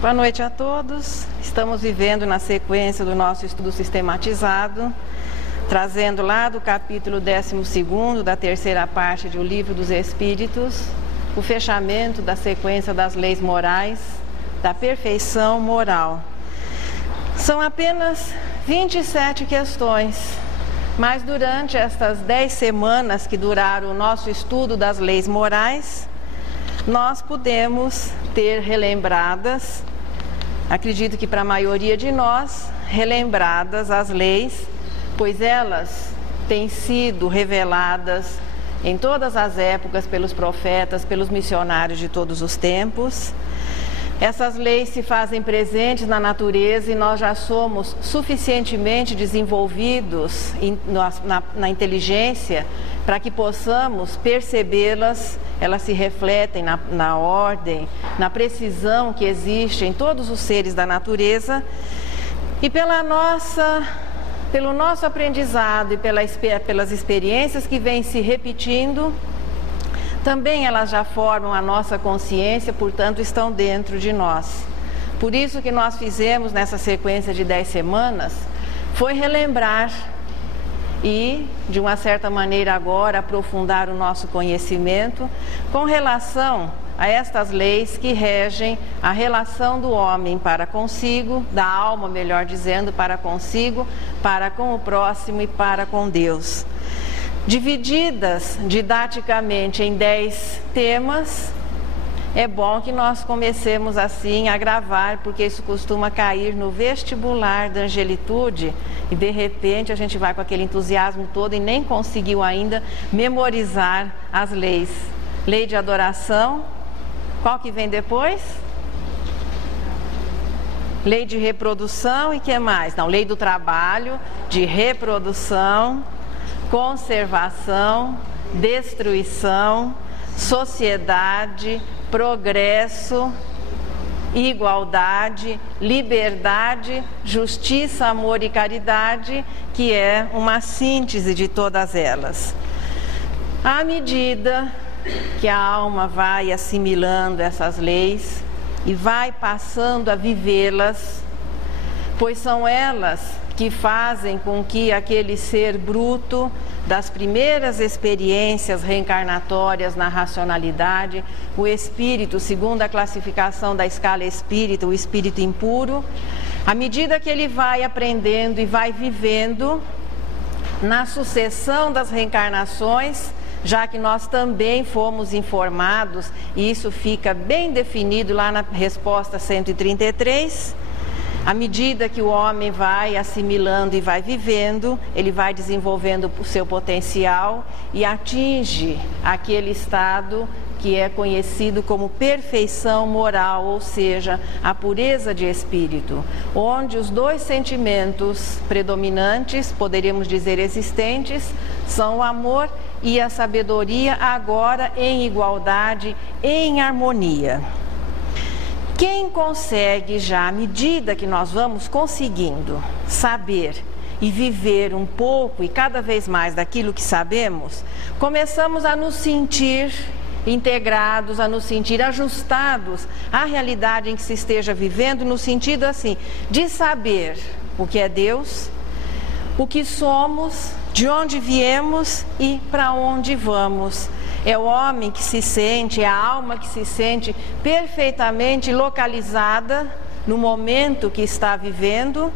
Boa noite a todos. Estamos vivendo na sequência do nosso estudo sistematizado, trazendo lá do capítulo 12º, da terceira parte do Livro dos Espíritos, o fechamento da sequência das leis morais, da perfeição moral. São apenas 27 questões, mas durante estas 10 semanas que duraram o nosso estudo das leis morais, nós pudemos ter relembradas, acredito que para a maioria de nós, relembradas as leis, pois elas têm sido reveladas em todas as épocas pelos profetas, pelos missionários de todos os tempos. Essas leis se fazem presentes na natureza e nós já somos suficientemente desenvolvidos na inteligência para que possamos percebê-las. Elas se refletem na ordem, na precisão que existe em todos os seres da natureza. E pelo nosso aprendizado e pelas experiências que vêm se repetindo, também elas já formam a nossa consciência, portanto estão dentro de nós. Por isso que nós fizemos nessa sequência de 10 semanas, foi relembrar e, de uma certa maneira agora, aprofundar o nosso conhecimento com relação a estas leis que regem a relação do homem para consigo, da alma, melhor dizendo, para consigo, para com o próximo e para com Deus. Divididas didaticamente em 10 temas, é bom que nós comecemos assim a gravar, porque isso costuma cair no vestibular da angelitude e de repente a gente vai com aquele entusiasmo todo e nem conseguiu ainda memorizar as leis. Lei de adoração, qual que vem depois? Lei de reprodução e que mais? Não, lei do trabalho, de reprodução, conservação, destruição, sociedade, progresso, igualdade, liberdade, justiça, amor e caridade, que é uma síntese de todas elas. À medida que a alma vai assimilando essas leis e vai passando a vivê-las, pois são elas que fazem com que aquele ser bruto das primeiras experiências reencarnatórias na racionalidade, o espírito, segundo a classificação da escala espírita, o espírito impuro, à medida que ele vai aprendendo e vai vivendo na sucessão das reencarnações, já que nós também fomos informados, e isso fica bem definido lá na resposta 133, à medida que o homem vai assimilando e vai vivendo, ele vai desenvolvendo o seu potencial e atinge aquele estado que é conhecido como perfeição moral, ou seja, a pureza de espírito, onde os dois sentimentos predominantes, poderíamos dizer existentes, são o amor e a sabedoria, agora em igualdade, em harmonia. Quem consegue já, à medida que nós vamos conseguindo saber e viver um pouco e cada vez mais daquilo que sabemos, começamos a nos sentir integrados, a nos sentir ajustados à realidade em que se esteja vivendo, no sentido assim, de saber o que é Deus, o que somos, de onde viemos e para onde vamos. É o homem que se sente, é a alma que se sente perfeitamente localizada no momento que está vivendo,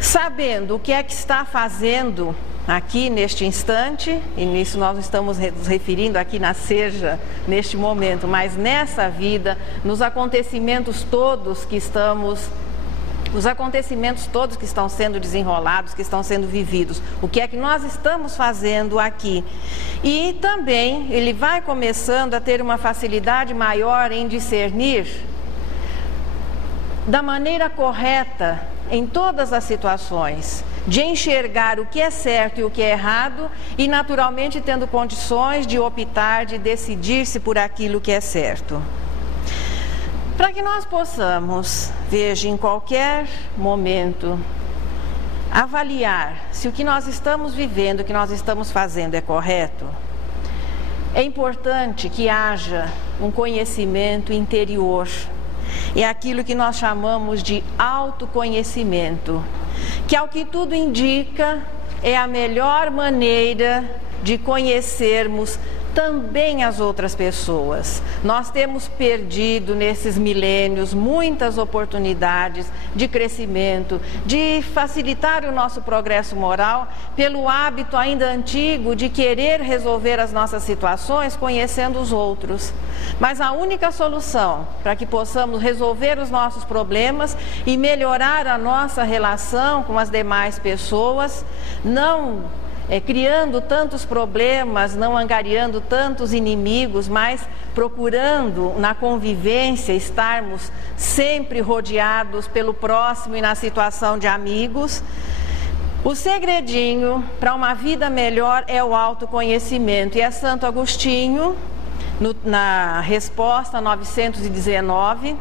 sabendo o que é que está fazendo aqui neste instante, e nisso nós estamos nos referindo aqui na seja, neste momento, mas nessa vida, nos acontecimentos todos que estão sendo desenrolados, que estão sendo vividos, o que é que nós estamos fazendo aqui. E também ele vai começando a ter uma facilidade maior em discernir da maneira correta em todas as situações, de enxergar o que é certo e o que é errado e naturalmente tendo condições de optar, de decidir-se por aquilo que é certo. Para que nós possamos, veja, em qualquer momento, avaliar se o que nós estamos vivendo, o que nós estamos fazendo é correto, é importante que haja um conhecimento interior é aquilo que nós chamamos de autoconhecimento, que, ao que tudo indica, é a melhor maneira de conhecermos também as outras pessoas. Nós temos perdido nesses milênios muitas oportunidades de crescimento, de facilitar o nosso progresso moral, pelo hábito ainda antigo de querer resolver as nossas situações conhecendo os outros. Mas a única solução para que possamos resolver os nossos problemas e melhorar a nossa relação com as demais pessoas, não criando tantos problemas, não angariando tantos inimigos, mas procurando na convivência estarmos sempre rodeados pelo próximo e na situação de amigos. O segredinho para uma vida melhor é o autoconhecimento, e é Santo Agostinho, na resposta 919,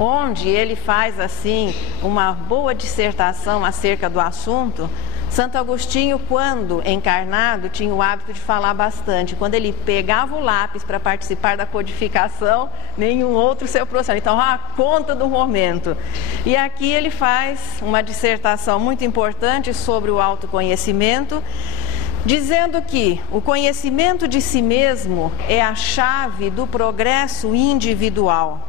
onde ele faz assim uma boa dissertação acerca do assunto. Santo Agostinho, quando encarnado, tinha o hábito de falar bastante. Quando ele pegava o lápis para participar da codificação, nenhum outro se aproximava. Então, a conta do momento. E aqui ele faz uma dissertação muito importante sobre o autoconhecimento, dizendo que o conhecimento de si mesmo é a chave do progresso individual.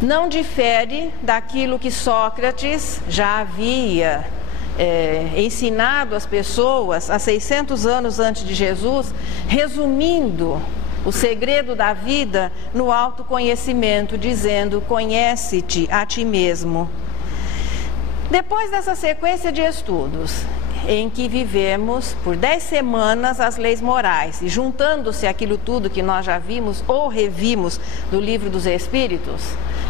Não difere daquilo que Sócrates já havia ensinado às pessoas há 600 anos antes de Jesus, resumindo o segredo da vida no autoconhecimento, dizendo: conhece-te a ti mesmo. Depois dessa sequência de estudos, em que vivemos por 10 semanas as leis morais, e juntando-se aquilo tudo que nós já vimos ou revimos do Livro dos Espíritos,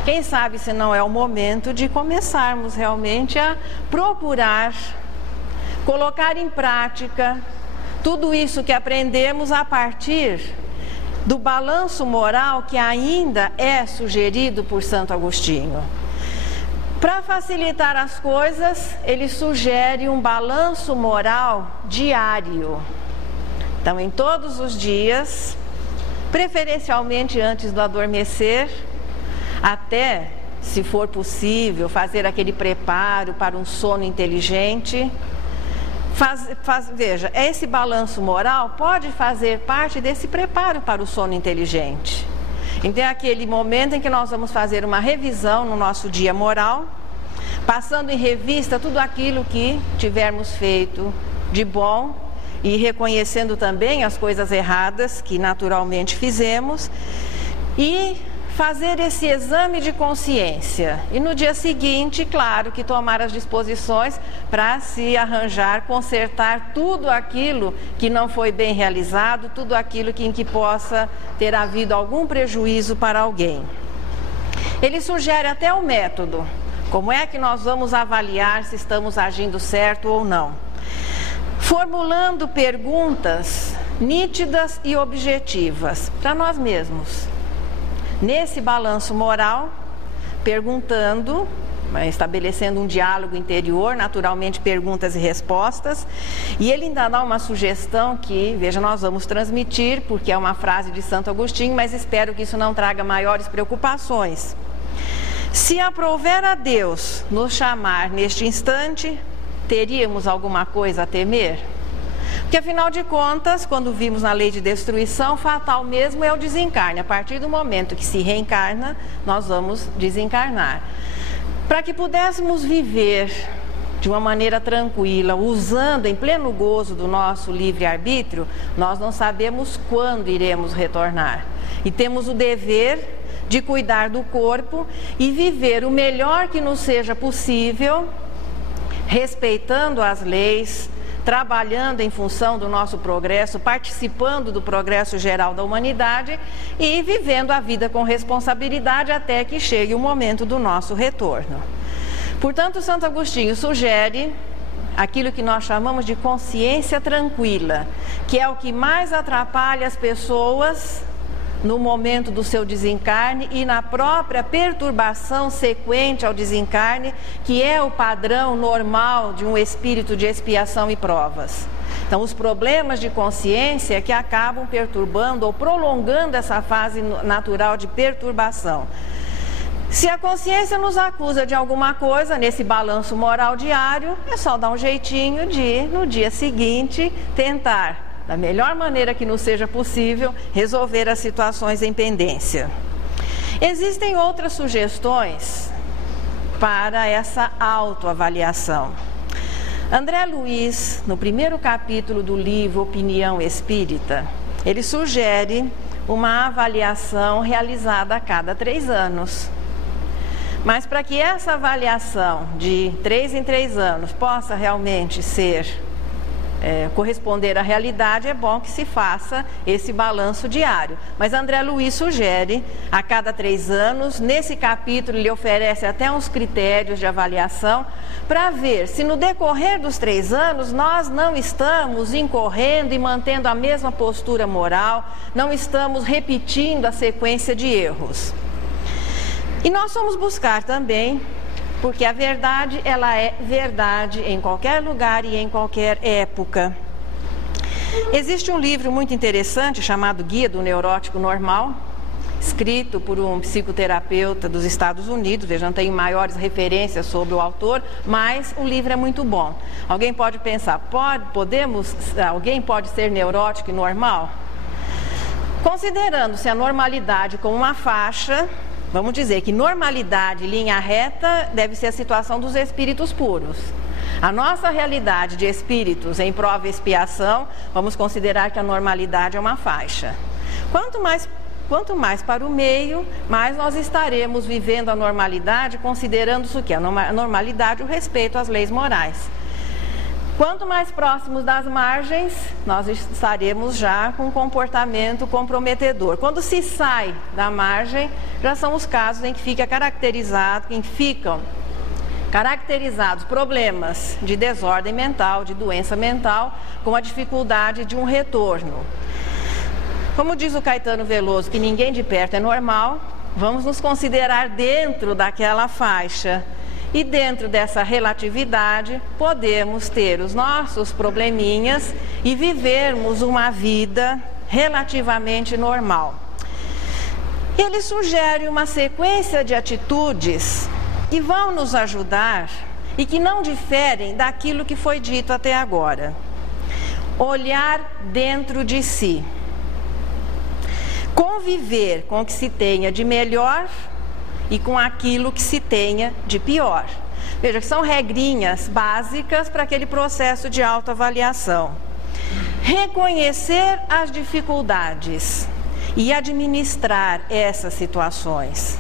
quem sabe se não é o momento de começarmos realmente a procurar colocar em prática tudo isso que aprendemos a partir do balanço moral que ainda é sugerido por Santo Agostinho. Para facilitar as coisas, ele sugere um balanço moral diário. Então, em todos os dias, preferencialmente antes do adormecer, até, se for possível, fazer aquele preparo para um sono inteligente. Veja, esse balanço moral pode fazer parte desse preparo para o sono inteligente. Então é aquele momento em que nós vamos fazer uma revisão no nosso dia moral, passando em revista tudo aquilo que tivermos feito de bom e reconhecendo também as coisas erradas que naturalmente fizemos, e fazer esse exame de consciência. E no dia seguinte, claro, que tomar as disposições para se arranjar, consertar tudo aquilo que não foi bem realizado, tudo aquilo em que possa ter havido algum prejuízo para alguém. Ele sugere até o método. Como é que nós vamos avaliar se estamos agindo certo ou não? Formulando perguntas nítidas e objetivas para nós mesmos. Nesse balanço moral, perguntando, estabelecendo um diálogo interior, naturalmente perguntas e respostas, e ele ainda dá uma sugestão que, veja, nós vamos transmitir, porque é uma frase de Santo Agostinho, mas espero que isso não traga maiores preocupações. Se aprouver a Deus nos chamar neste instante, teríamos alguma coisa a temer? Porque, afinal de contas, quando vimos na lei de destruição, fatal mesmo é o desencarne. A partir do momento que se reencarna, nós vamos desencarnar. Para que pudéssemos viver de uma maneira tranquila, usando em pleno gozo do nosso livre-arbítrio, nós não sabemos quando iremos retornar. E temos o dever de cuidar do corpo e viver o melhor que nos seja possível, respeitando as leis, trabalhando em função do nosso progresso, participando do progresso geral da humanidade e vivendo a vida com responsabilidade até que chegue o momento do nosso retorno. Portanto, Santo Agostinho sugere aquilo que nós chamamos de consciência tranquila, que é o que mais atrapalha as pessoas no momento do seu desencarne e na própria perturbação sequente ao desencarne, que é o padrão normal de um espírito de expiação e provas. Então, os problemas de consciência que acabam perturbando ou prolongando essa fase natural de perturbação. Se a consciência nos acusa de alguma coisa, nesse balanço moral diário, é só dar um jeitinho de, no dia seguinte, tentar, da melhor maneira que nos seja possível, resolver as situações em pendência. Existem outras sugestões para essa autoavaliação. André Luiz, no primeiro capítulo do livro Opinião Espírita, ele sugere uma avaliação realizada a cada 3 anos. Mas para que essa avaliação de 3 em 3 anos possa realmente corresponder à realidade, é bom que se faça esse balanço diário. Mas André Luiz sugere, a cada 3 anos, nesse capítulo ele oferece até uns critérios de avaliação, para ver se no decorrer dos 3 anos nós não estamos incorrendo e mantendo a mesma postura moral, não estamos repetindo a sequência de erros. E nós vamos buscar também, porque a verdade, ela é verdade em qualquer lugar e em qualquer época. Existe um livro muito interessante chamado Guia do Neurótico Normal, escrito por um psicoterapeuta dos Estados Unidos. Veja, não tenho maiores referências sobre o autor, mas o livro é muito bom. Alguém pode pensar, alguém pode ser neurótico e normal? Considerando-se a normalidade como uma faixa, vamos dizer que normalidade, linha reta, deve ser a situação dos espíritos puros. A nossa realidade de espíritos em prova e expiação, vamos considerar que a normalidade é uma faixa. Quanto mais para o meio, mais nós estaremos vivendo a normalidade, considerando-se o que? A normalidade, o respeito às leis morais. Quanto mais próximos das margens, nós estaremos já com um comportamento comprometedor. Quando se sai da margem, já são os casos em que ficam caracterizados problemas de desordem mental, de doença mental, com a dificuldade de um retorno. Como diz o Caetano Veloso, que ninguém de perto é normal, vamos nos considerar dentro daquela faixa. E dentro dessa relatividade, podemos ter os nossos probleminhas e vivermos uma vida relativamente normal. Ele sugere uma sequência de atitudes que vão nos ajudar e que não diferem daquilo que foi dito até agora. Olhar dentro de si. Conviver com o que se tenha de melhor e com aquilo que se tenha de pior. Veja que são regrinhas básicas para aquele processo de autoavaliação. Reconhecer as dificuldades e administrar essas situações.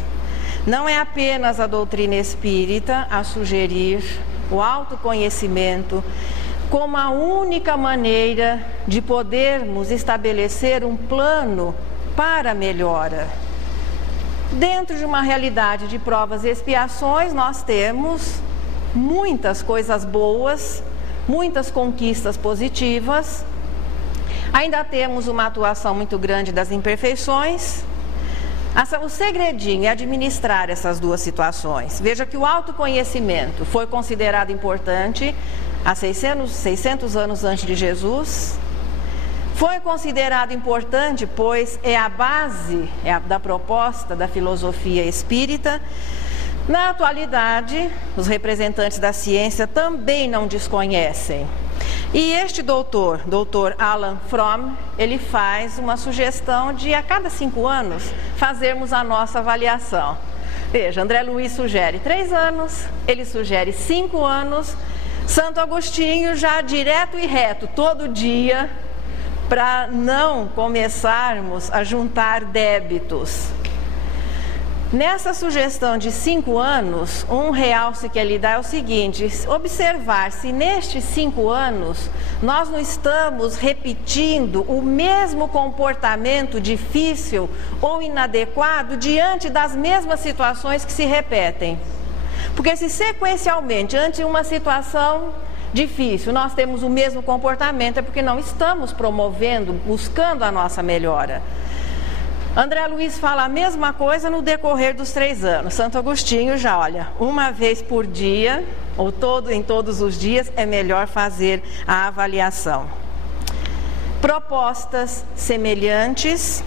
Não é apenas a doutrina espírita a sugerir o autoconhecimento como a única maneira de podermos estabelecer um plano para a melhora. Dentro de uma realidade de provas e expiações, nós temos muitas coisas boas, muitas conquistas positivas. Ainda temos uma atuação muito grande das imperfeições. O segredinho é administrar essas duas situações. Veja que o autoconhecimento foi considerado importante há 600 anos antes de Jesus. Foi considerado importante, pois é a base da proposta da filosofia espírita. Na atualidade, os representantes da ciência também não desconhecem. E este doutor Alan Fromm, ele faz uma sugestão de a cada 5 anos fazermos a nossa avaliação. Veja, André Luiz sugere 3 anos, ele sugere 5 anos, Santo Agostinho já direto e reto, todo dia, para não começarmos a juntar débitos. Nessa sugestão de 5 anos, um realce que ele dá é o seguinte: observar se nestes 5 anos nós não estamos repetindo o mesmo comportamento difícil ou inadequado diante das mesmas situações que se repetem. Porque se sequencialmente, ante uma situação difícil, nós temos o mesmo comportamento, é porque não estamos promovendo, buscando a nossa melhora. André Luiz fala a mesma coisa no decorrer dos 3 anos. Santo Agostinho já olha, uma vez por dia, ou em todos os dias, é melhor fazer a avaliação. Propostas semelhantes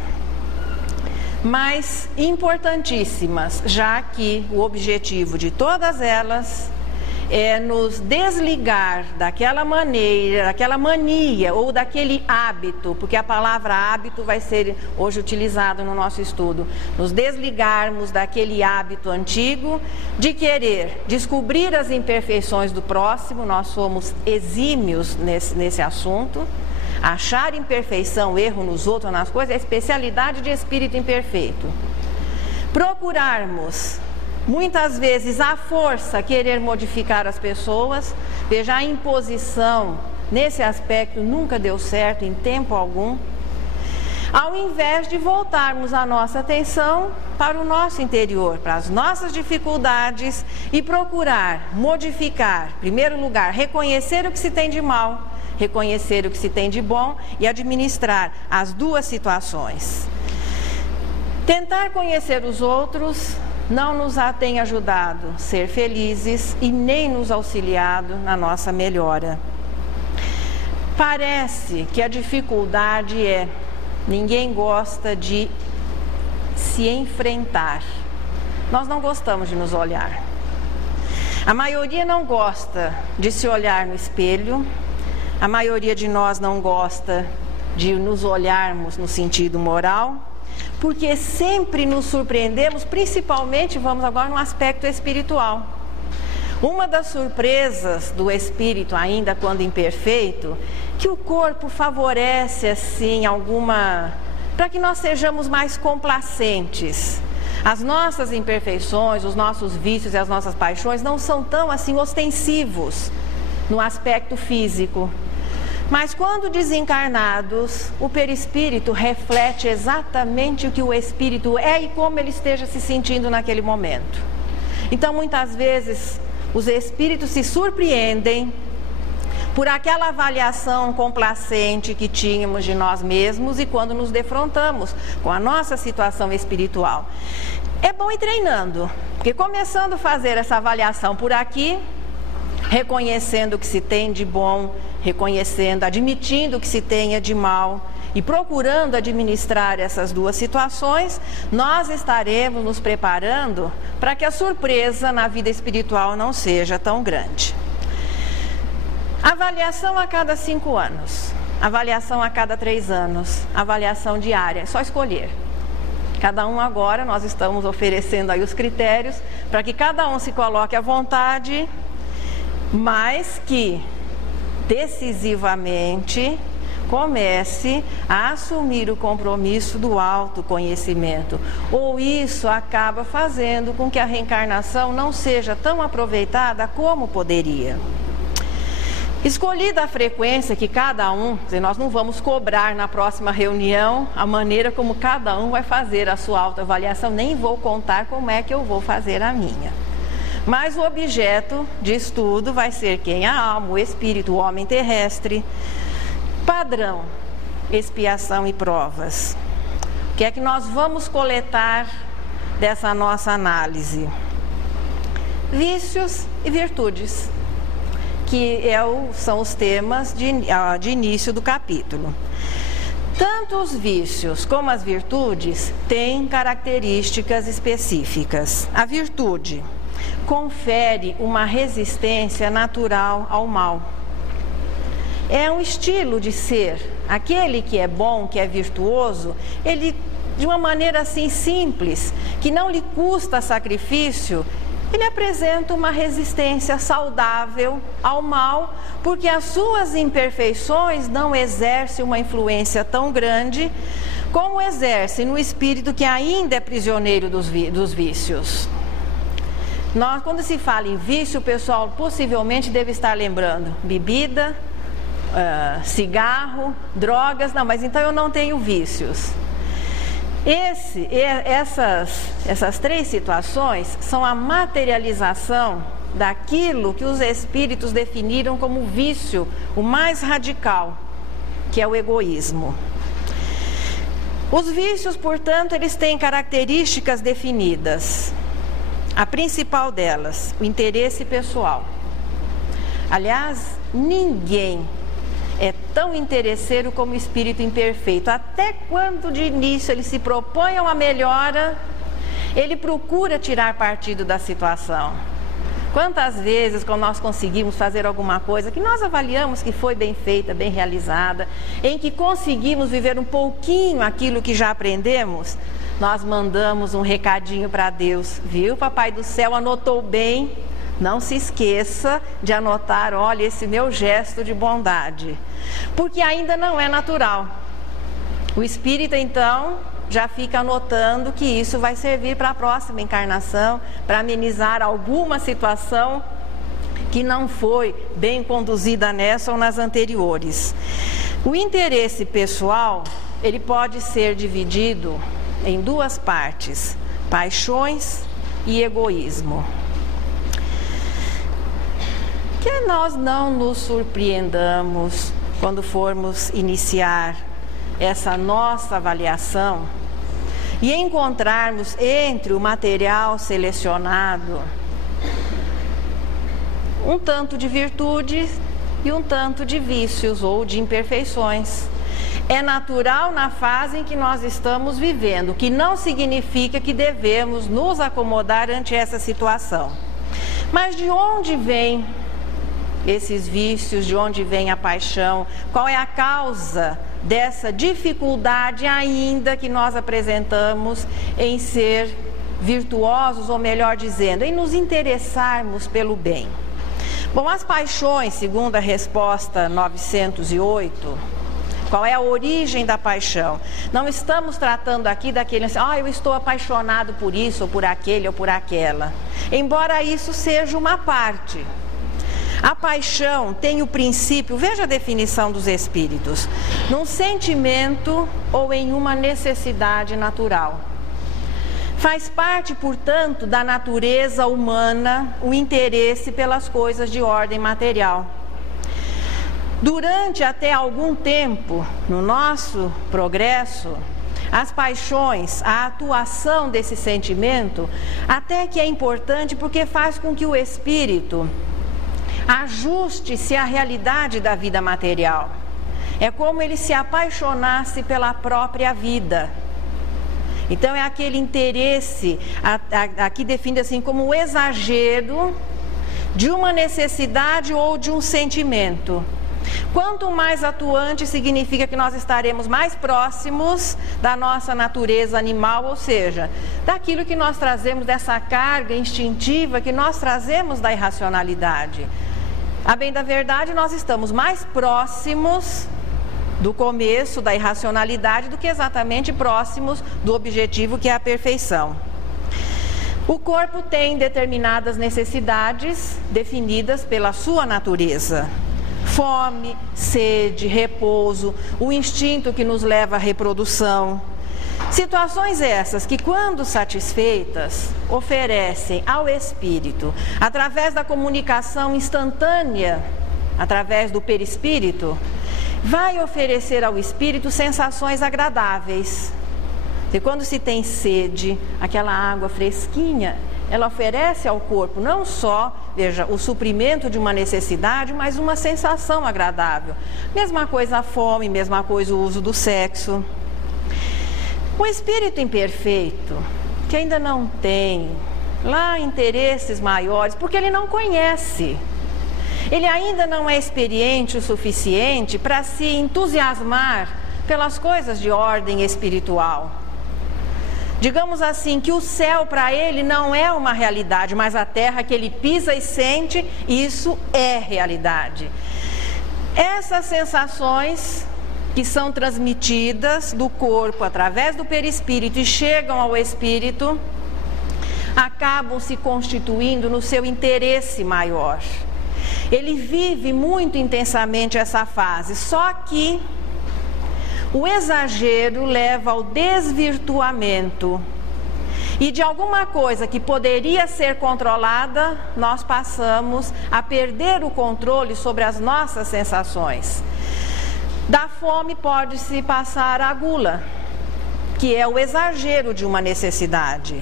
mas importantíssimas, já que o objetivo de todas elas é nos desligar daquela maneira, daquela mania ou daquele hábito, porque a palavra hábito vai ser hoje utilizado no nosso estudo, nos desligarmos daquele hábito antigo de querer descobrir as imperfeições do próximo. Nós somos exímios nesse assunto. Achar imperfeição, erro nos outros, nas coisas, é a especialidade de espírito imperfeito. Procurarmos muitas vezes, à força, querer modificar as pessoas. Veja, a imposição nesse aspecto nunca deu certo em tempo algum. Ao invés de voltarmos a nossa atenção para o nosso interior, para as nossas dificuldades e procurar modificar, em primeiro lugar, reconhecer o que se tem de mal, reconhecer o que se tem de bom e administrar as duas situações. Tentar conhecer os outros não nos tem ajudado a ser felizes e nem nos auxiliado na nossa melhora. Parece que a dificuldade ninguém gosta de se enfrentar. Nós não gostamos de nos olhar. A maioria não gosta de se olhar no espelho. A maioria de nós não gosta de nos olharmos no sentido moral, porque sempre nos surpreendemos, principalmente, vamos agora no aspecto espiritual. Uma das surpresas do espírito, ainda quando imperfeito, que o corpo favorece assim para que nós sejamos mais complacentes. As nossas imperfeições, os nossos vícios e as nossas paixões não são tão assim ostensivos no aspecto físico. Mas quando desencarnados, o perispírito reflete exatamente o que o espírito é e como ele esteja se sentindo naquele momento. Então, muitas vezes, os espíritos se surpreendem por aquela avaliação complacente que tínhamos de nós mesmos e quando nos defrontamos com a nossa situação espiritual. É bom ir treinando, porque começando a fazer essa avaliação por aqui, reconhecendo o que se tem de bom, reconhecendo, admitindo o que se tenha de mal e procurando administrar essas duas situações, nós estaremos nos preparando para que a surpresa na vida espiritual não seja tão grande. Avaliação a cada 5 anos, avaliação a cada 3 anos, avaliação diária, é só escolher. Cada um agora, nós estamos oferecendo aí os critérios para que cada um se coloque à vontade, mas que decisivamente comece a assumir o compromisso do autoconhecimento. Ou isso acaba fazendo com que a reencarnação não seja tão aproveitada como poderia. Escolhida a frequência que cada um, nós não vamos cobrar na próxima reunião a maneira como cada um vai fazer a sua autoavaliação, nem vou contar como é que eu vou fazer a minha. Mas o objeto de estudo vai ser quem? A alma, o espírito, o homem terrestre. Padrão, expiação e provas. O que é que nós vamos coletar dessa nossa análise? Vícios e virtudes, que são os temas de início do capítulo. Tanto os vícios como as virtudes têm características específicas. A virtude confere uma resistência natural ao mal. É um estilo de ser. Aquele que é bom, que é virtuoso, ele, de uma maneira assim simples, que não lhe custa sacrifício, ele apresenta uma resistência saudável ao mal, porque as suas imperfeições não exercem uma influência tão grande como exerce no espírito que ainda é prisioneiro dos vícios. Quando se fala em vício, o pessoal possivelmente deve estar lembrando bebida, cigarro, drogas. Não, mas então eu não tenho vícios. Essas 3 situações são a materialização daquilo que os espíritos definiram como vício, o mais radical, que é o egoísmo. Os vícios, portanto, eles têm características definidas. A principal delas, o interesse pessoal. Aliás, ninguém é tão interesseiro como o espírito imperfeito. Até quando de início ele se propõe a uma melhora, ele procura tirar partido da situação. Quantas vezes, quando nós conseguimos fazer alguma coisa que nós avaliamos que foi bem feita, bem realizada, em que conseguimos viver um pouquinho aquilo que já aprendemos, nós mandamos um recadinho para Deus, viu? Papai do céu anotou bem, não se esqueça de anotar, olha, esse meu gesto de bondade, porque ainda não é natural. O espírito, então, já fica anotando que isso vai servir para a próxima encarnação, para amenizar alguma situação que não foi bem conduzida nessa ou nas anteriores. O interesse pessoal, ele pode ser dividido em duas partes: paixões e egoísmo. Que nós não nos surpreendamos quando formos iniciar essa nossa avaliação e encontrarmos entre o material selecionado um tanto de virtudes e um tanto de vícios ou de imperfeições. É natural na fase em que nós estamos vivendo, o que não significa que devemos nos acomodar ante essa situação. Mas de onde vêm esses vícios, de onde vem a paixão? Qual é a causa dessa dificuldade ainda que nós apresentamos em ser virtuosos, ou melhor dizendo, em nos interessarmos pelo bem? Bom, as paixões, segundo a resposta 908, qual é a origem da paixão? Não estamos tratando aqui daquele assim, eu estou apaixonado por isso, ou por aquele, ou por aquela. Embora isso seja uma parte. A paixão tem o princípio, veja a definição dos espíritos, num sentimento ou em uma necessidade natural. Faz parte, portanto, da natureza humana o interesse pelas coisas de ordem material. Durante até algum tempo, no nosso progresso, as paixões, a atuação desse sentimento, até que é importante porque faz com que o espírito ajuste-se à realidade da vida material. É como ele se apaixonasse pela própria vida. Então é aquele interesse, aqui define assim como o exagero de uma necessidade ou de um sentimento. Quanto mais atuante, significa que nós estaremos mais próximos da nossa natureza animal, ou seja, daquilo que nós trazemos, dessa carga instintiva que nós trazemos da irracionalidade. A bem da verdade, nós estamos mais próximos do começo da irracionalidade do que exatamente próximos do objetivo, que é a perfeição. O corpo tem determinadas necessidades definidas pela sua natureza: fome, sede, repouso, o instinto que nos leva à reprodução. Situações essas que, quando satisfeitas, oferecem ao espírito, através da comunicação instantânea, através do perispírito, vai oferecer ao espírito sensações agradáveis. E quando se tem sede, aquela água fresquinha, ela oferece ao corpo não só, veja, o suprimento de uma necessidade, mas uma sensação agradável. Mesma coisa a fome, mesma coisa o uso do sexo. O espírito imperfeito, que ainda não tem lá interesses maiores, porque ele não conhece, ele ainda não é experiente o suficiente para se entusiasmar pelas coisas de ordem espiritual. Digamos assim, que o céu para ele não é uma realidade, mas a terra que ele pisa e sente, isso é realidade. Essas sensações que são transmitidas do corpo através do perispírito e chegam ao espírito, acabam se constituindo no seu interesse maior. Ele vive muito intensamente essa fase, só que o exagero leva ao desvirtuamento. E de alguma coisa que poderia ser controlada, nós passamos a perder o controle sobre as nossas sensações. Da fome pode-se passar à gula, que é o exagero de uma necessidade.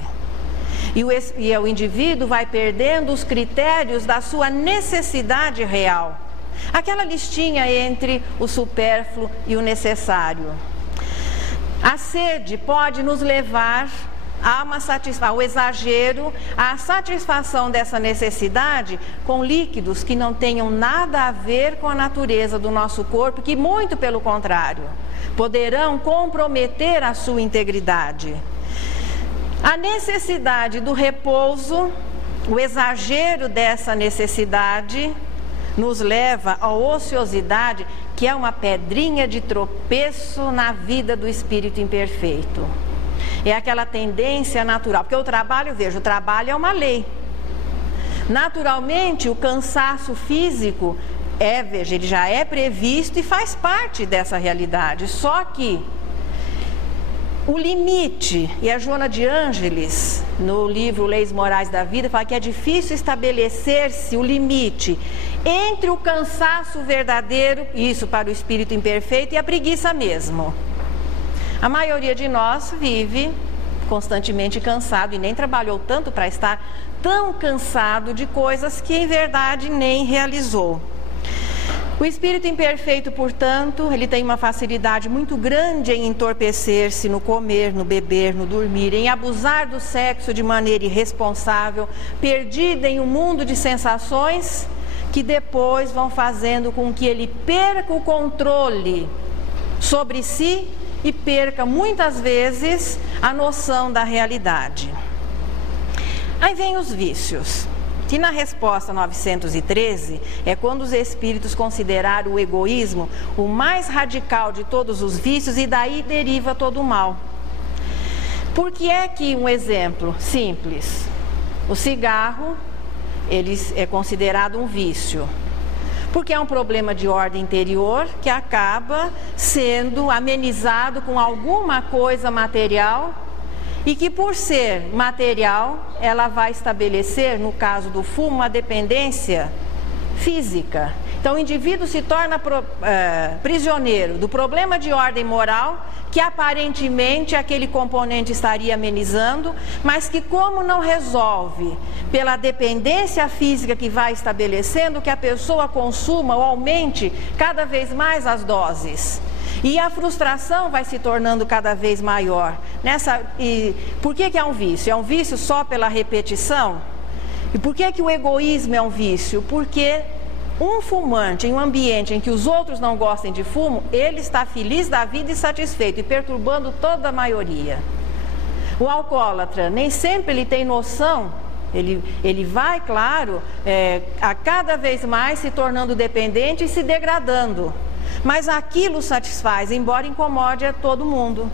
E o indivíduo vai perdendo os critérios da sua necessidade real. Aquela listinha entre o supérfluo e o necessário. A sede pode nos levar ao exagero, à satisfação dessa necessidade com líquidos que não tenham nada a ver com a natureza do nosso corpo, que muito pelo contrário, poderão comprometer a sua integridade. A necessidade do repouso, o exagero dessa necessidade, nos leva à ociosidade, que é uma pedrinha de tropeço na vida do espírito imperfeito. É aquela tendência natural, porque o trabalho é uma lei. Naturalmente, o cansaço físico ele já é previsto e faz parte dessa realidade. Só que o limite, e a Joana de Ângeles, no livro Leis Morais da Vida, fala que é difícil estabelecer-se o limite entre o cansaço verdadeiro, isso para o espírito imperfeito, e a preguiça mesmo. A maioria de nós vive constantemente cansado e nem trabalhou tanto para estar tão cansado de coisas que em verdade nem realizou. O espírito imperfeito, portanto, ele tem uma facilidade muito grande em entorpecer-se no comer, no beber, no dormir, em abusar do sexo de maneira irresponsável, perdido em um mundo de sensações que depois vão fazendo com que ele perca o controle sobre si e perca muitas vezes a noção da realidade. Aí vem os vícios, que na resposta 913 é quando os espíritos consideraram o egoísmo o mais radical de todos os vícios e daí deriva todo o mal. Por que é que um exemplo simples? O cigarro, ele é considerado um vício. Porque é um problema de ordem interior que acaba sendo amenizado com alguma coisa material e que, por ser material, ela vai estabelecer, no caso do fumo, uma dependência física. Então o indivíduo se torna prisioneiro do problema de ordem moral, que aparentemente aquele componente estaria amenizando, mas que, como não resolve pela dependência física que vai estabelecendo, que a pessoa consuma ou aumente cada vez mais as doses. E a frustração vai se tornando cada vez maior. Por que é um vício? É um vício só pela repetição? E por que o egoísmo é um vício? Porque um fumante em um ambiente em que os outros não gostem de fumo, ele está feliz da vida e satisfeito, e perturbando toda a maioria. O alcoólatra, nem sempre ele tem noção, ele vai, claro, a cada vez mais se tornando dependente e se degradando. Mas aquilo satisfaz, embora incomode a todo mundo.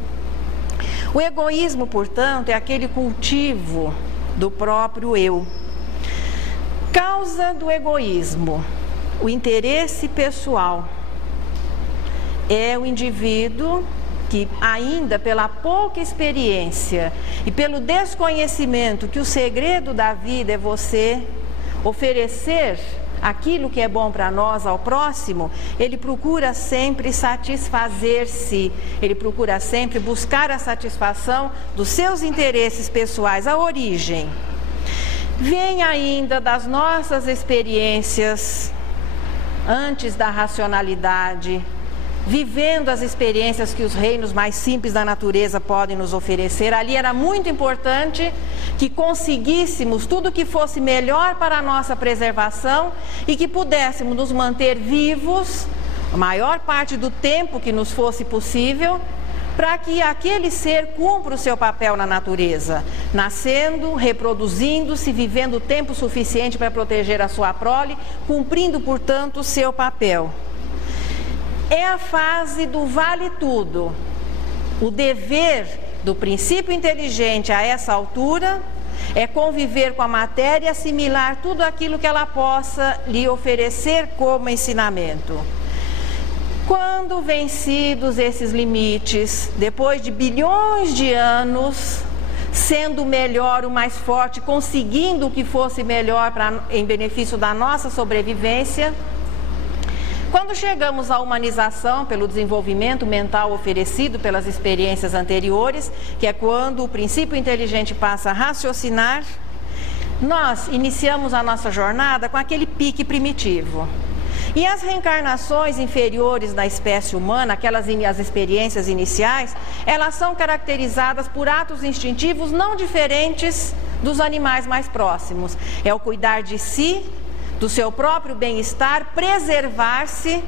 O egoísmo, portanto, é aquele cultivo do próprio eu. Causa do egoísmo: o interesse pessoal. É o indivíduo que, ainda pela pouca experiência e pelo desconhecimento que o segredo da vida é você oferecer aquilo que é bom para nós ao próximo, ele procura sempre satisfazer-se, ele procura sempre buscar a satisfação dos seus interesses pessoais. A origem vem ainda das nossas experiências antes da racionalidade, vivendo as experiências que os reinos mais simples da natureza podem nos oferecer. Ali era muito importante que conseguíssemos tudo que fosse melhor para a nossa preservação e que pudéssemos nos manter vivos a maior parte do tempo que nos fosse possível, para que aquele ser cumpra o seu papel na natureza, nascendo, reproduzindo-se, vivendo o tempo suficiente para proteger a sua prole, cumprindo, portanto, o seu papel. É a fase do vale tudo. O dever do princípio inteligente a essa altura é conviver com a matéria e assimilar tudo aquilo que ela possa lhe oferecer como ensinamento. Quando vencidos esses limites, depois de bilhões de anos, sendo o melhor, o mais forte, conseguindo o que fosse melhor em benefício da nossa sobrevivência, quando chegamos à humanização pelo desenvolvimento mental oferecido pelas experiências anteriores, que é quando o princípio inteligente passa a raciocinar, nós iniciamos a nossa jornada com aquele pique primitivo. E as reencarnações inferiores da espécie humana, as experiências iniciais, elas são caracterizadas por atos instintivos não diferentes dos animais mais próximos. É o cuidar de si, do seu próprio bem-estar, preservar-se.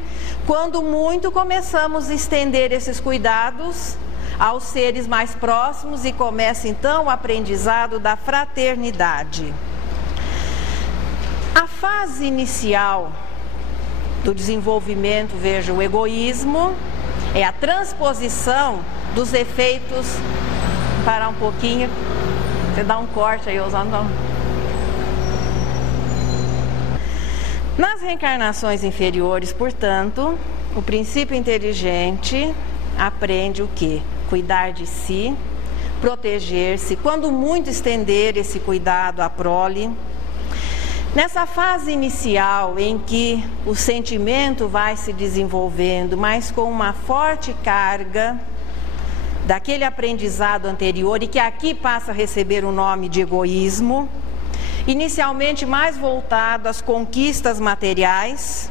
Quando muito, começamos a estender esses cuidados aos seres mais próximos e começa então o aprendizado da fraternidade. A fase inicial do desenvolvimento, veja, o egoísmo é a transposição dos efeitos. Parar um pouquinho, você dá um corte aí, usando. Nas reencarnações inferiores, portanto, o princípio inteligente aprende o quê? Cuidar de si, proteger-se, quando muito estender esse cuidado à prole. Nessa fase inicial em que o sentimento vai se desenvolvendo, mas com uma forte carga daquele aprendizado anterior e que aqui passa a receber o nome de egoísmo, inicialmente mais voltado às conquistas materiais,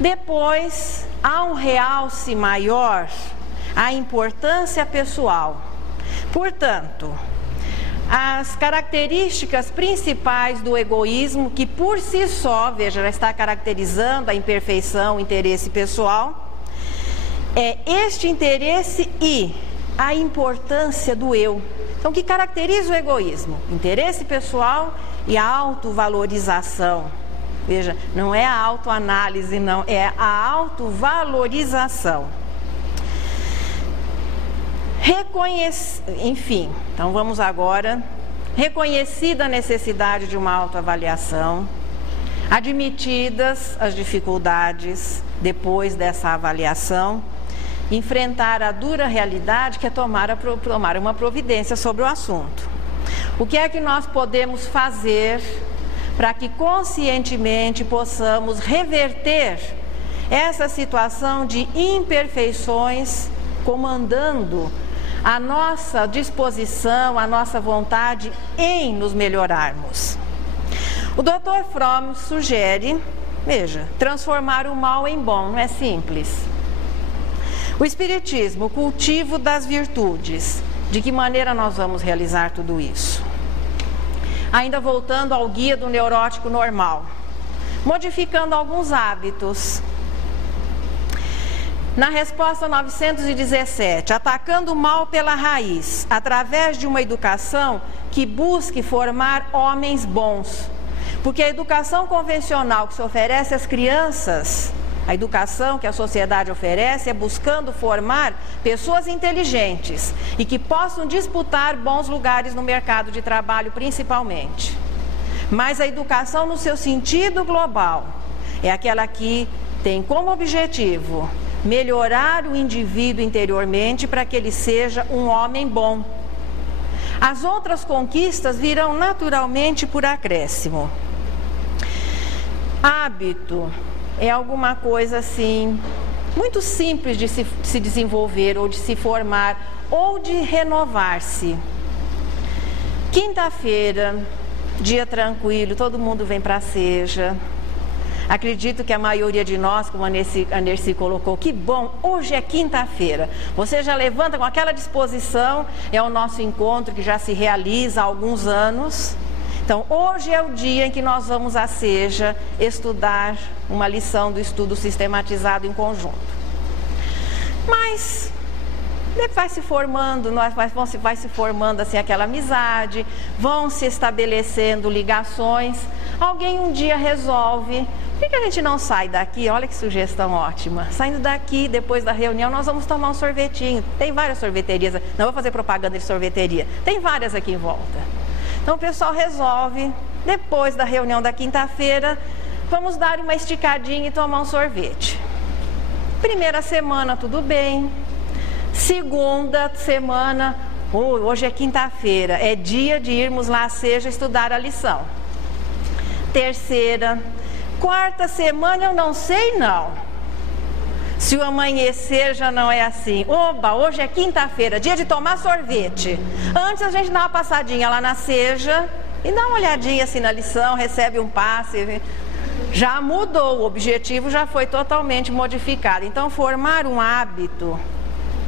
depois há um realce maior à importância pessoal. Portanto, as características principais do egoísmo, que por si só, veja, já está caracterizando a imperfeição, o interesse pessoal, é este interesse e a importância do eu. Então, o que caracteriza o egoísmo? Interesse pessoal e a autovalorização. Veja, não é a autoanálise, não, é a autovalorização. Enfim, então vamos agora. Reconhecida a necessidade de uma autoavaliação, admitidas as dificuldades depois dessa avaliação, enfrentar a dura realidade que é tomar uma providência sobre o assunto. O que é que nós podemos fazer para que conscientemente possamos reverter essa situação de imperfeições comandando a nossa disposição, a nossa vontade em nos melhorarmos? O Dr. Fromm sugere, veja, transformar o mal em bom, não é simples. O Espiritismo, o cultivo das virtudes, de que maneira nós vamos realizar tudo isso? Ainda voltando ao guia do neurótico normal, modificando alguns hábitos. Na resposta 917, atacando o mal pela raiz, através de uma educação que busque formar homens bons. Porque a educação convencional que se oferece às crianças, a educação que a sociedade oferece é buscando formar pessoas inteligentes e que possam disputar bons lugares no mercado de trabalho principalmente. Mas a educação no seu sentido global é aquela que tem como objetivo melhorar o indivíduo interiormente para que ele seja um homem bom. As outras conquistas virão naturalmente por acréscimo. Hábito é alguma coisa assim, muito simples de se desenvolver ou de se formar ou de renovar-se. Quinta-feira, dia tranquilo, todo mundo vem para a ceja. Acredito que a maioria de nós, como a Nercy colocou, que bom, hoje é quinta-feira. Você já levanta com aquela disposição, é o nosso encontro que já se realiza há alguns anos. Então, hoje é o dia em que nós vamos à ceja estudar uma lição do estudo sistematizado em conjunto. Mas vai se formando, vai se formando assim aquela amizade, vão se estabelecendo ligações. Alguém um dia resolve, por que a gente não sai daqui? Olha que sugestão ótima. Saindo daqui, depois da reunião, nós vamos tomar um sorvetinho. Tem várias sorveterias, não vou fazer propaganda de sorveteria, tem várias aqui em volta. Então o pessoal resolve, depois da reunião da quinta-feira, vamos dar uma esticadinha e tomar um sorvete. Primeira semana tudo bem. Segunda semana, hoje é quinta-feira, é dia de irmos lá à ceja estudar a lição. Terceira, quarta semana eu não sei não. Se o amanhecer já não é assim. Oba, hoje é quinta-feira, dia de tomar sorvete. Antes a gente dá uma passadinha lá na ceja e dá uma olhadinha assim na lição, recebe um passe. já mudou, o objetivo já foi totalmente modificado. Então, formar um hábito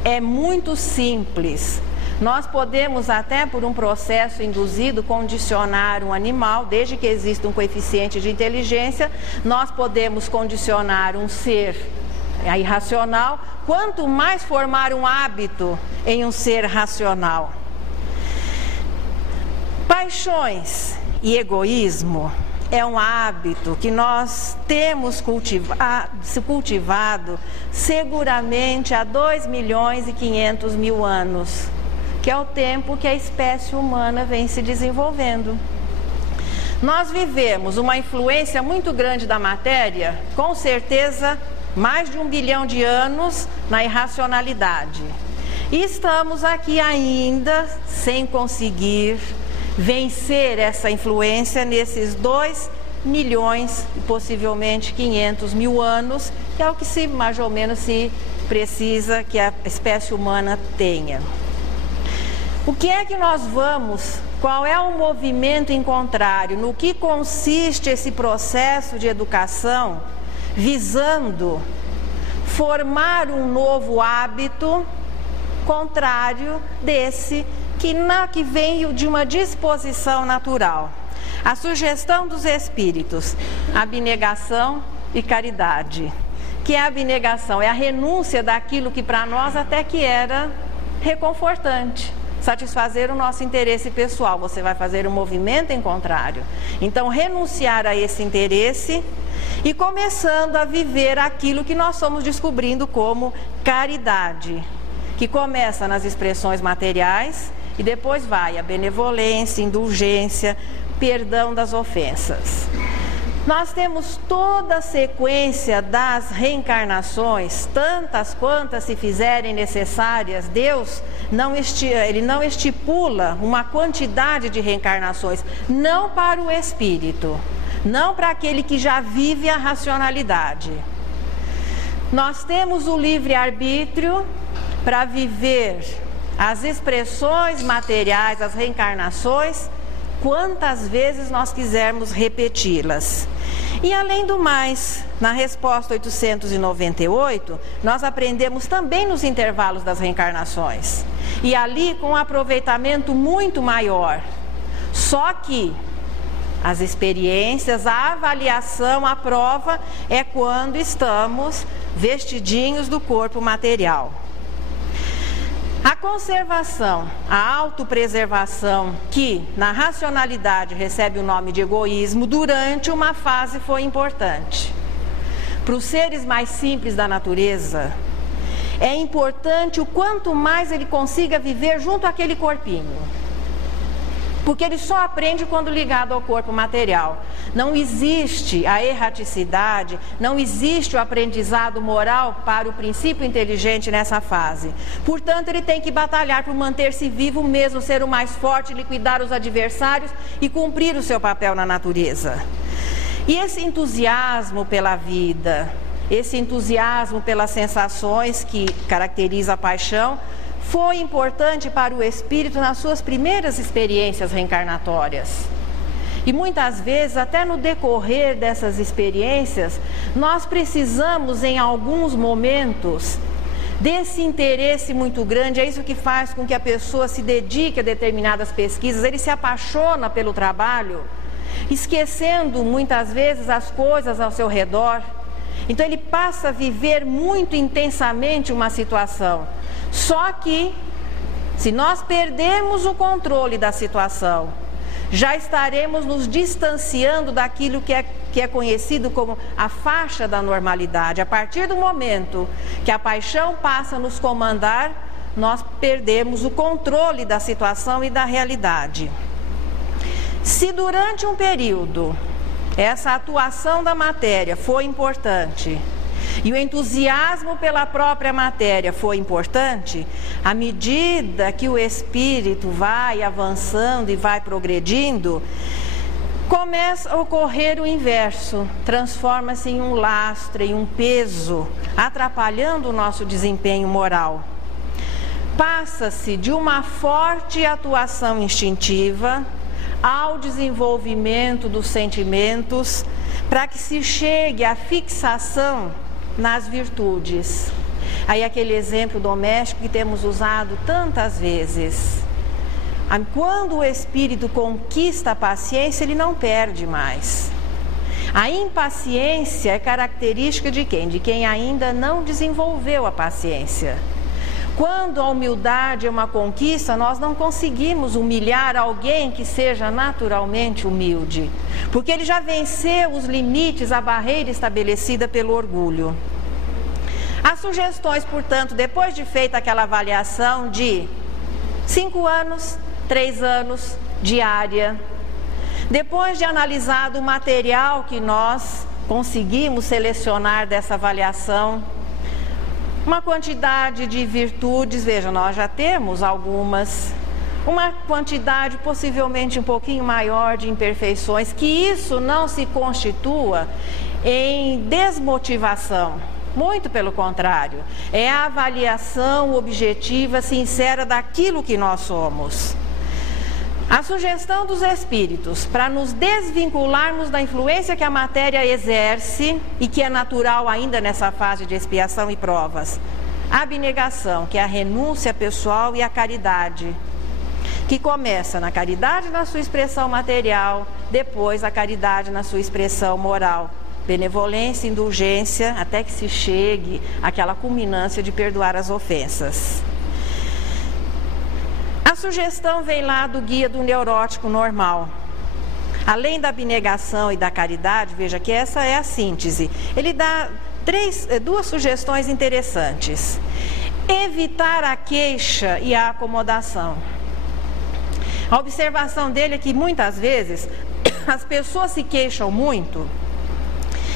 é muito simples. Nós podemos até, por um processo induzido, condicionar um animal, desde que exista um coeficiente de inteligência, nós podemos condicionar um ser irracional, quanto mais formar um hábito em um ser racional. Paixões e egoísmo é um hábito que nós temos cultivado seguramente há 2.500.000 anos, que é o tempo que a espécie humana vem se desenvolvendo. Nós vivemos uma influência muito grande da matéria, com certeza mais de 1 bilhão de anos na irracionalidade. E estamos aqui ainda sem conseguir vencer essa influência nesses 2 milhões e possivelmente 500.000 anos, que é o que mais ou menos se precisa que a espécie humana tenha. O que é que nós vamos, qual é o movimento em contrário, no que consiste esse processo de educação visando formar um novo hábito contrário desse que veio de uma disposição natural. A sugestão dos espíritos, abnegação e caridade. Que é a abnegação? É a renúncia daquilo que para nós até que era reconfortante, satisfazer o nosso interesse pessoal. Você vai fazer um movimento em contrário. Então, renunciar a esse interesse e começando a viver aquilo que nós somos descobrindo como caridade, que começa nas expressões materiais e depois vai a benevolência, indulgência, perdão das ofensas. Nós temos toda a sequência das reencarnações, tantas quantas se fizerem necessárias. Deus ele não estipula uma quantidade de reencarnações, não para o espírito, não para aquele que já vive a racionalidade. Nós temos o livre-arbítrio para viver as expressões materiais, as reencarnações, quantas vezes nós quisermos repeti-las. E além do mais, na resposta 898, nós aprendemos também nos intervalos das reencarnações. E ali com um aproveitamento muito maior. Só que as experiências, a avaliação, a prova é quando estamos vestidinhos do corpo material. A conservação, a autopreservação, que na racionalidade recebe o nome de egoísmo, durante uma fase foi importante. Para os seres mais simples da natureza, é importante o quanto mais ele consiga viver junto àquele corpinho. Porque ele só aprende quando ligado ao corpo material. Não existe a erraticidade, não existe o aprendizado moral para o princípio inteligente nessa fase. Portanto, ele tem que batalhar por manter-se vivo mesmo, ser o mais forte, liquidar os adversários e cumprir o seu papel na natureza. E esse entusiasmo pela vida, esse entusiasmo pelas sensações que caracteriza a paixão, foi importante para o espírito nas suas primeiras experiências reencarnatórias. E muitas vezes, até no decorrer dessas experiências, nós precisamos em alguns momentos desse interesse muito grande. É isso que faz com que a pessoa se dedique a determinadas pesquisas, ele se apaixona pelo trabalho, esquecendo muitas vezes as coisas ao seu redor. Então ele passa a viver muito intensamente uma situação. Só que, se nós perdemos o controle da situação, já estaremos nos distanciando daquilo que é conhecido como a faixa da normalidade. A partir do momento que a paixão passa a nos comandar, nós perdemos o controle da situação e da realidade. Se durante um período essa atuação da matéria foi importante, e o entusiasmo pela própria matéria foi importante, à medida que o espírito vai avançando e vai progredindo, começa a ocorrer o inverso, transforma-se em um lastre, em um peso, atrapalhando o nosso desempenho moral. Passa-se de uma forte atuação instintiva ao desenvolvimento dos sentimentos, para que se chegue à fixação nas virtudes. Aí aquele exemplo doméstico que temos usado tantas vezes. Quando o espírito conquista a paciência, ele não perde mais. A impaciência é característica de quem? De quem ainda não desenvolveu a paciência. Quando a humildade é uma conquista, nós não conseguimos humilhar alguém que seja naturalmente humilde, porque ele já venceu os limites, a barreira estabelecida pelo orgulho. As sugestões, portanto, depois de feita aquela avaliação de 5 anos, 3 anos, diária, depois de analisado o material que nós conseguimos selecionar dessa avaliação, uma quantidade de virtudes, veja, nós já temos algumas, uma quantidade possivelmente um pouquinho maior de imperfeições, que isso não se constitua em desmotivação, muito pelo contrário, é a avaliação objetiva, sincera daquilo que nós somos. A sugestão dos espíritos para nos desvincularmos da influência que a matéria exerce e que é natural ainda nessa fase de expiação e provas. A abnegação, que é a renúncia pessoal, e a caridade, que começa na caridade na sua expressão material, depois a caridade na sua expressão moral. Benevolência, indulgência, até que se chegue àquela culminância de perdoar as ofensas. A sugestão vem lá do Guia do Neurótico Normal. Além da abnegação e da caridade, veja que essa é a síntese. Ele dá duas sugestões interessantes. Evitar a queixa e a acomodação. A observação dele é que muitas vezes as pessoas se queixam muito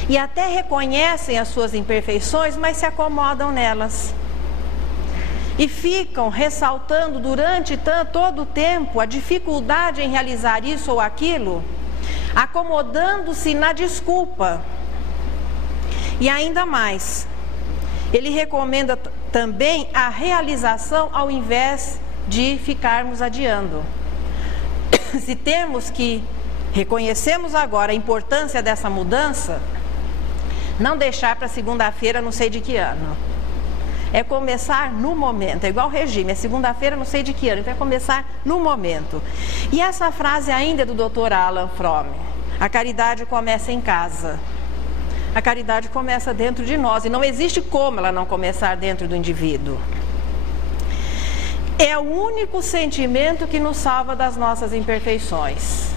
e até reconhecem as suas imperfeições, mas se acomodam nelas. E ficam ressaltando durante todo o tempo a dificuldade em realizar isso ou aquilo, acomodando-se na desculpa. E ainda mais, ele recomenda também a realização ao invés de ficarmos adiando. Se temos que reconhecemos agora a importância dessa mudança, não deixar para segunda-feira não sei de que ano. É começar no momento, é igual regime, é segunda-feira não sei de que ano, então é começar no momento. E essa frase ainda é do Dr. Alan Fromm: a caridade começa em casa. A caridade começa dentro de nós e não existe como ela não começar dentro do indivíduo. É o único sentimento que nos salva das nossas imperfeições.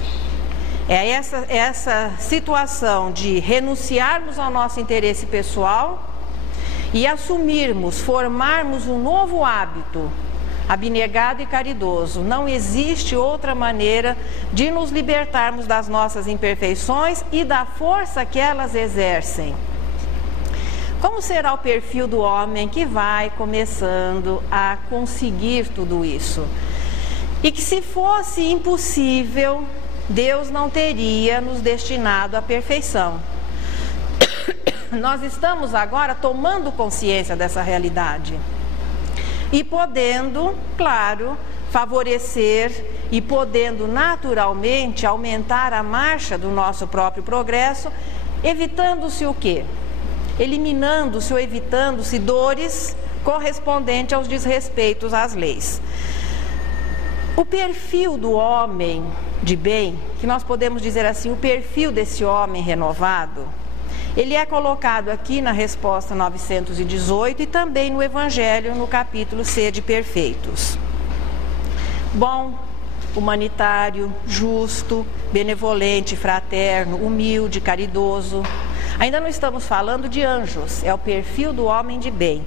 É essa situação de renunciarmos ao nosso interesse pessoal e assumirmos, formarmos um novo hábito, abnegado e caridoso. Não existe outra maneira de nos libertarmos das nossas imperfeições e da força que elas exercem. Como será o perfil do homem que vai começando a conseguir tudo isso? E que se fosse impossível, Deus não teria nos destinado à perfeição. Nós estamos agora tomando consciência dessa realidade e podendo, claro, favorecer e podendo naturalmente aumentar a marcha do nosso próprio progresso, evitando-se o quê? Eliminando-se ou evitando-se dores correspondentes aos desrespeitos às leis. O perfil do homem de bem, que nós podemos dizer assim, o perfil desse homem renovado, ele é colocado aqui na resposta 918 e também no Evangelho, no capítulo Sede Perfeitos. Bom, humanitário, justo, benevolente, fraterno, humilde, caridoso. Ainda não estamos falando de anjos, é o perfil do homem de bem.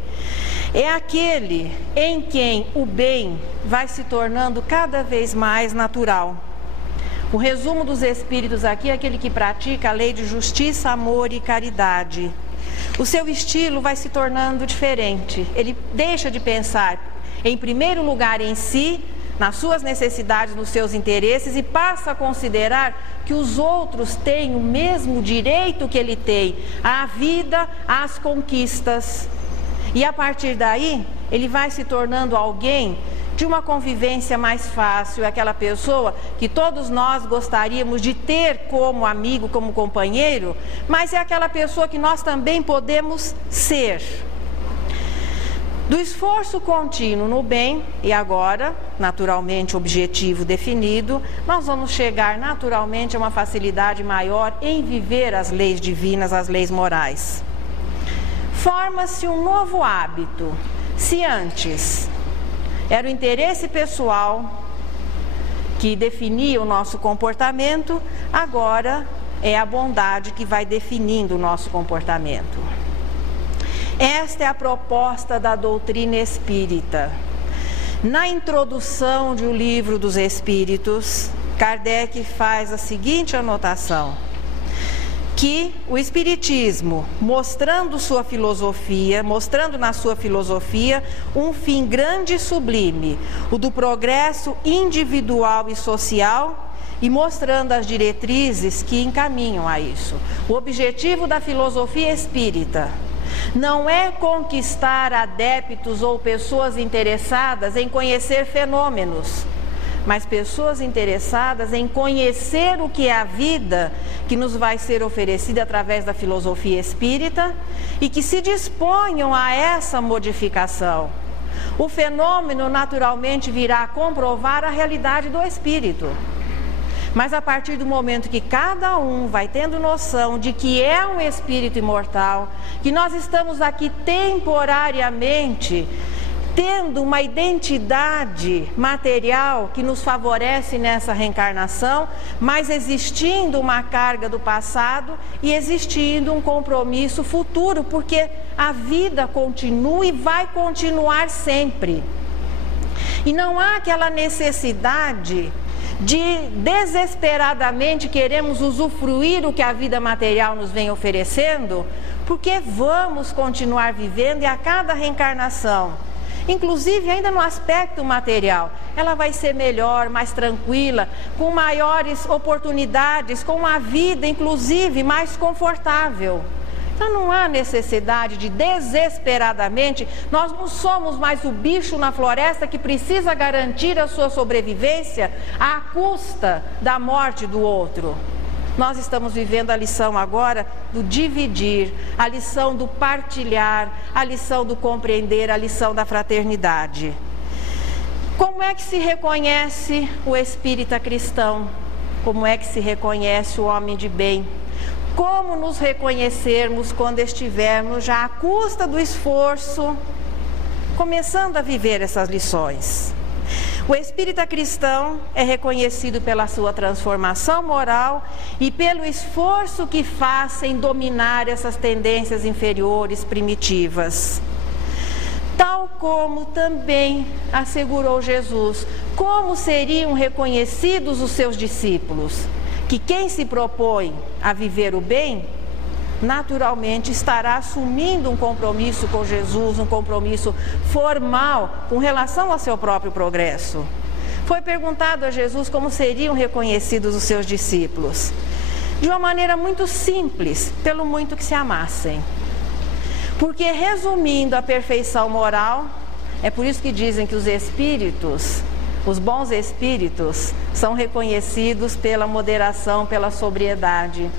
É aquele em quem o bem vai se tornando cada vez mais natural. O resumo dos espíritos aqui é aquele que pratica a lei de justiça, amor e caridade. O seu estilo vai se tornando diferente. Ele deixa de pensar, em primeiro lugar, em si, nas suas necessidades, nos seus interesses, e passa a considerar que os outros têm o mesmo direito que ele tem à vida, às conquistas. E a partir daí, ele vai se tornando alguém de uma convivência mais fácil, é aquela pessoa que todos nós gostaríamos de ter como amigo, como companheiro, mas é aquela pessoa que nós também podemos ser. Do esforço contínuo no bem, e agora, naturalmente, objetivo definido, nós vamos chegar naturalmente a uma facilidade maior em viver as leis divinas, as leis morais. Forma-se um novo hábito. Se antes era o interesse pessoal que definia o nosso comportamento, agora é a bondade que vai definindo o nosso comportamento. Esta é a proposta da doutrina espírita. Na introdução de O Livro dos Espíritos, Kardec faz a seguinte anotação: que o Espiritismo, mostrando na sua filosofia um fim grande e sublime, o do progresso individual e social, e mostrando as diretrizes que encaminham a isso. O objetivo da filosofia espírita não é conquistar adeptos ou pessoas interessadas em conhecer fenômenos, mas pessoas interessadas em conhecer o que é a vida que nos vai ser oferecida através da filosofia espírita e que se disponham a essa modificação. O fenômeno naturalmente virá comprovar a realidade do espírito. Mas a partir do momento que cada um vai tendo noção de que é um espírito imortal, que nós estamos aqui temporariamente, tendo uma identidade material que nos favorece nessa reencarnação, mas existindo uma carga do passado e existindo um compromisso futuro, porque a vida continua e vai continuar sempre. E não há aquela necessidade de desesperadamente queremos usufruir o que a vida material nos vem oferecendo, porque vamos continuar vivendo e a cada reencarnação, inclusive ainda no aspecto material, ela vai ser melhor, mais tranquila, com maiores oportunidades, com uma vida inclusive mais confortável. Então não há necessidade de desesperadamente, nós não somos mais o bicho na floresta que precisa garantir a sua sobrevivência à custa da morte do outro. Nós estamos vivendo a lição agora do dividir, a lição do partilhar, a lição do compreender, a lição da fraternidade. Como é que se reconhece o espírita cristão? Como é que se reconhece o homem de bem? Como nos reconhecermos quando estivermos já à custa do esforço, começando a viver essas lições? O espírita cristão é reconhecido pela sua transformação moral e pelo esforço que faz em dominar essas tendências inferiores primitivas. Tal como também assegurou Jesus, como seriam reconhecidos os seus discípulos? Que quem se propõe a viver o bem, naturalmente estará assumindo um compromisso com Jesus, um compromisso formal com relação ao seu próprio progresso. Foi perguntado a Jesus como seriam reconhecidos os seus discípulos. De uma maneira muito simples, pelo muito que se amassem. Porque resumindo a perfeição moral, é por isso que dizem que os espíritos, os bons espíritos, são reconhecidos pela moderação, pela sobriedade.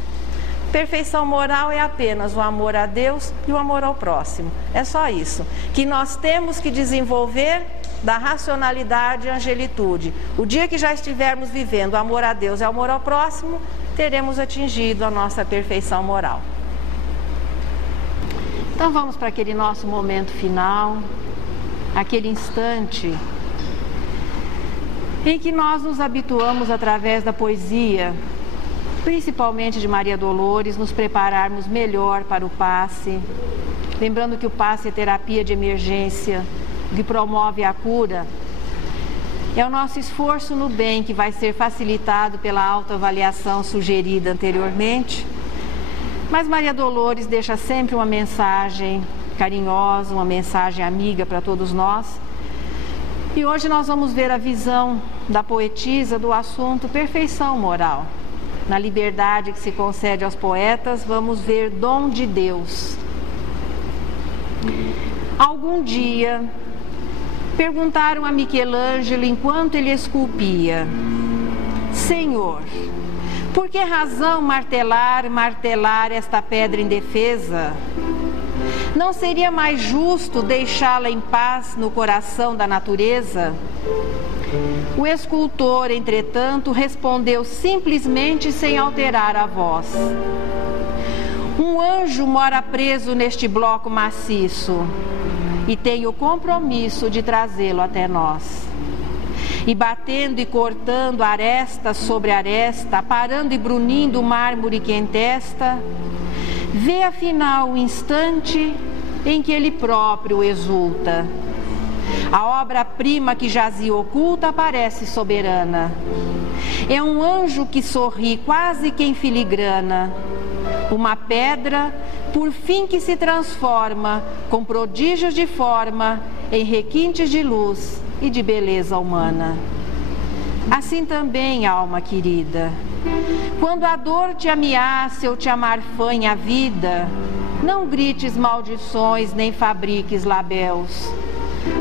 Perfeição moral é apenas o amor a Deus e o amor ao próximo. É só isso que nós temos que desenvolver da racionalidade e angelitude. O dia que já estivermos vivendo o amor a Deus e o amor ao próximo, teremos atingido a nossa perfeição moral. Então vamos para aquele nosso momento final, aquele instante em que nós nos habituamos através da poesia, principalmente de Maria Dolores, nos prepararmos melhor para o passe, lembrando que o passe é terapia de emergência, que promove a cura. É o nosso esforço no bem que vai ser facilitado pela autoavaliação sugerida anteriormente, mas Maria Dolores deixa sempre uma mensagem carinhosa, uma mensagem amiga para todos nós. E hoje nós vamos ver a visão da poetisa do assunto perfeição moral. Na liberdade que se concede aos poetas, vamos ver dom de Deus. Algum dia, Perguntaram a Michelangelo enquanto ele esculpia: Senhor, por que razão martelar esta pedra indefesa? Não seria mais justo deixá-la em paz no coração da natureza? O escultor, entretanto, respondeu simplesmente sem alterar a voz: um anjo mora preso neste bloco maciço e tem o compromisso de trazê-lo até nós. E batendo e cortando aresta sobre aresta, aparando e brunindo o mármore que entesta, vê afinal o instante em que ele próprio exulta. A obra-prima que jazia oculta aparece soberana. É um anjo que sorri quase que em filigrana. Uma pedra, por fim, que se transforma, com prodígios de forma, em requintes de luz e de beleza humana. Assim também, alma querida, quando a dor te ameaça ou te amarfanha a vida, não grites maldições nem fabriques labéus.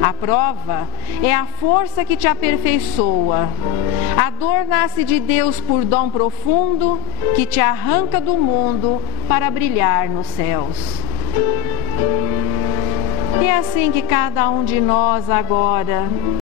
A prova é a força que te aperfeiçoa. A dor nasce de Deus por dom profundo que te arranca do mundo para brilhar nos céus. E é assim que cada um de nós agora